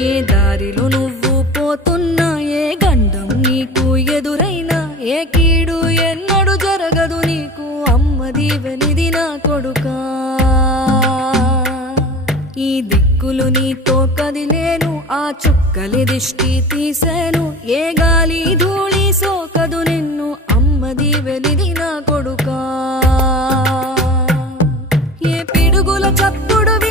ఏ దారిలో నువ్వు పోతున్నా, ఏ గండం నీకు ఎదురైనా, ఏ కీడు ఎన్నడు జరగదు నీకు, అమ్మ దీవెనిది నా కొడుకా. ఈ దిక్కులు నీతో కదిలేను, ఆ చుక్కలి దిష్టి తీసేను, ఏ గాలి ధూళి సోకదు నిన్ను, అమ్మ దీవెనిది నా కొడుకా. ఏ పిడుగుల చప్పుడు